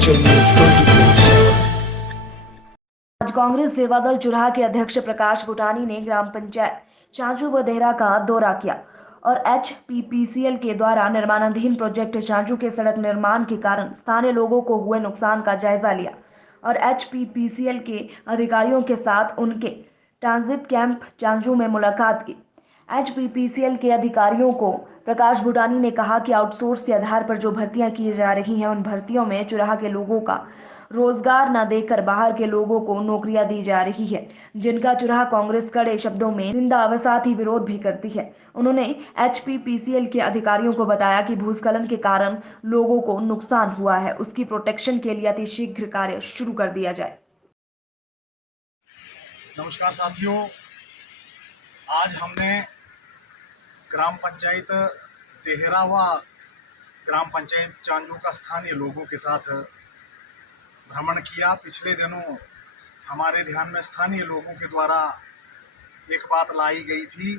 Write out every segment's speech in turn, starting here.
Himachal news 24/7। आज कांग्रेस सेवादल चुराह के अध्यक्ष प्रकाश गुटानी ने ग्राम पंचायत चांचू व देहरा का दौरा किया और एचपीपीसीएल के द्वारा निर्माणाधीन प्रोजेक्ट चांचू के सड़क निर्माण के कारण स्थानीय लोगों को हुए नुकसान का जायजा लिया और एचपीपीसीएल के अधिकारियों के साथ उनके ट्रांजिट कैंप चांचू में मुलाकात की। एचपीपीसीएल के अधिकारियों को प्रकाश गुटानी ने कहा कि आउटसोर्स के आधार पर जो भर्तियां की जा रही हैं उन भर्तियों में चुराह के लोगों का रोजगार न देकर बाहर के लोगों को नौकरियां दी जा रही है, जिनका चुराह कांग्रेस कड़े शब्दों में निंदा व साथ ही विरोध भी करती है। उन्होंने एचपीपीसीएल के अधिकारियों को बताया कि भूस्खलन के कारण लोगों को नुकसान हुआ है, उसकी प्रोटेक्शन के लिए अतिशीघ्र कार्य शुरू कर दिया जाए। नमस्कार साथियों, आज हमने ग्राम पंचायत देहरा व ग्राम पंचायत चांजू का स्थानीय लोगों के साथ भ्रमण किया। पिछले दिनों हमारे ध्यान में स्थानीय लोगों के द्वारा एक बात लाई गई थी,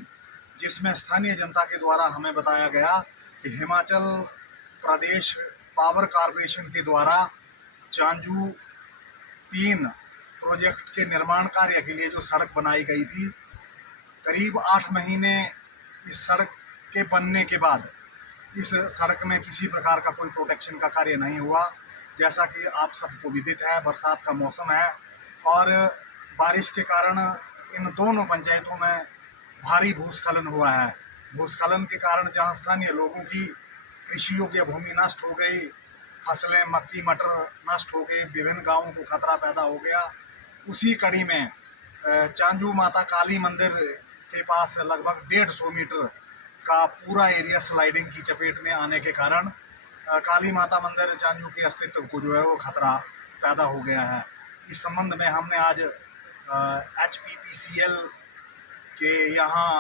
जिसमें स्थानीय जनता के द्वारा हमें बताया गया कि हिमाचल प्रदेश पावर कॉरपोरेशन के द्वारा चांजू 3 प्रोजेक्ट के निर्माण कार्य के लिए जो सड़क बनाई गई थी, करीब 8 महीने इस सड़क के बनने के बाद इस सड़क में किसी प्रकार का कोई प्रोटेक्शन का कार्य नहीं हुआ। जैसा कि आप सबको विदित है, बरसात का मौसम है और बारिश के कारण इन दोनों पंचायतों में भारी भूस्खलन हुआ है। भूस्खलन के कारण जहां स्थानीय लोगों की कृषि योग्य भूमि नष्ट हो गई, फसलें मक्की मटर नष्ट हो गई, विभिन्न गांवों को खतरा पैदा हो गया। उसी कड़ी में चांजू माता काली मंदिर के पास लगभग 150 मीटर का पूरा एरिया स्लाइडिंग की चपेट में आने के कारण काली माता मंदिर चांजू के अस्तित्व को जो है वो खतरा पैदा हो गया है। इस संबंध में हमने आज एचपीपीसीएल के यहाँ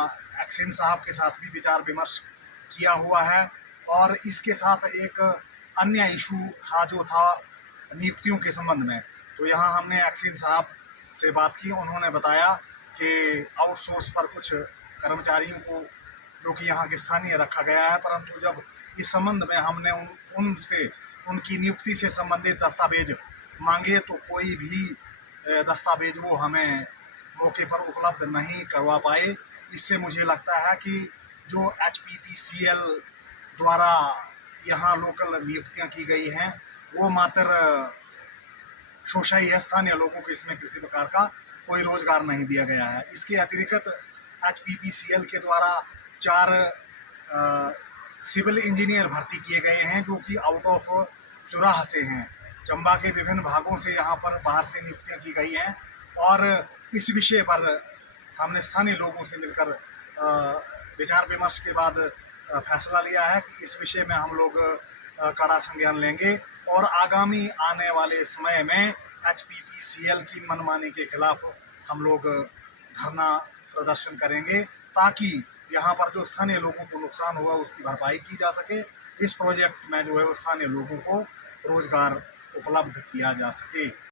एक्सिन साहब के साथ भी विचार विमर्श किया हुआ है और इसके साथ एक अन्य इशू था जो था नियुक्तियों के संबंध में। तो यहाँ हमने एक्सिन साहब से बात की। उन्होंने बताया कि आउटसोर्स पर कुछ कर्मचारियों को जो कि यहाँ के स्थानीय रखा गया है, परंतु जब इस संबंध में हमने उनसे उनकी नियुक्ति से संबंधित दस्तावेज मांगे तो कोई भी दस्तावेज वो हमें मौके पर उपलब्ध नहीं करवा पाए। इससे मुझे लगता है कि जो एचपीपीसीएल द्वारा यहाँ लोकल नियुक्तियाँ की गई हैं वो मात्र शोषाई है। स्थानीय लोगों को इसमें किसी प्रकार का कोई रोजगार नहीं दिया गया है। इसके अतिरिक्त एचपीपीसीएल के द्वारा 4 सिविल इंजीनियर भर्ती किए गए हैं जो कि आउट ऑफ चुराह से हैं। चंबा के विभिन्न भागों से यहाँ पर बाहर से नियुक्तियाँ की गई हैं और इस विषय पर हमने स्थानीय लोगों से मिलकर विचार विमर्श के बाद फैसला लिया है कि इस विषय में हम लोग कड़ा संज्ञान लेंगे और आगामी आने वाले समय में एचपीपीसीएल की मनमानी के खिलाफ हम लोग धरना प्रदर्शन करेंगे ताकि यहाँ पर जो स्थानीय लोगों को नुकसान हुआ उसकी भरपाई की जा सके। इस प्रोजेक्ट में जो है वो स्थानीय लोगों को रोजगार उपलब्ध किया जा सके।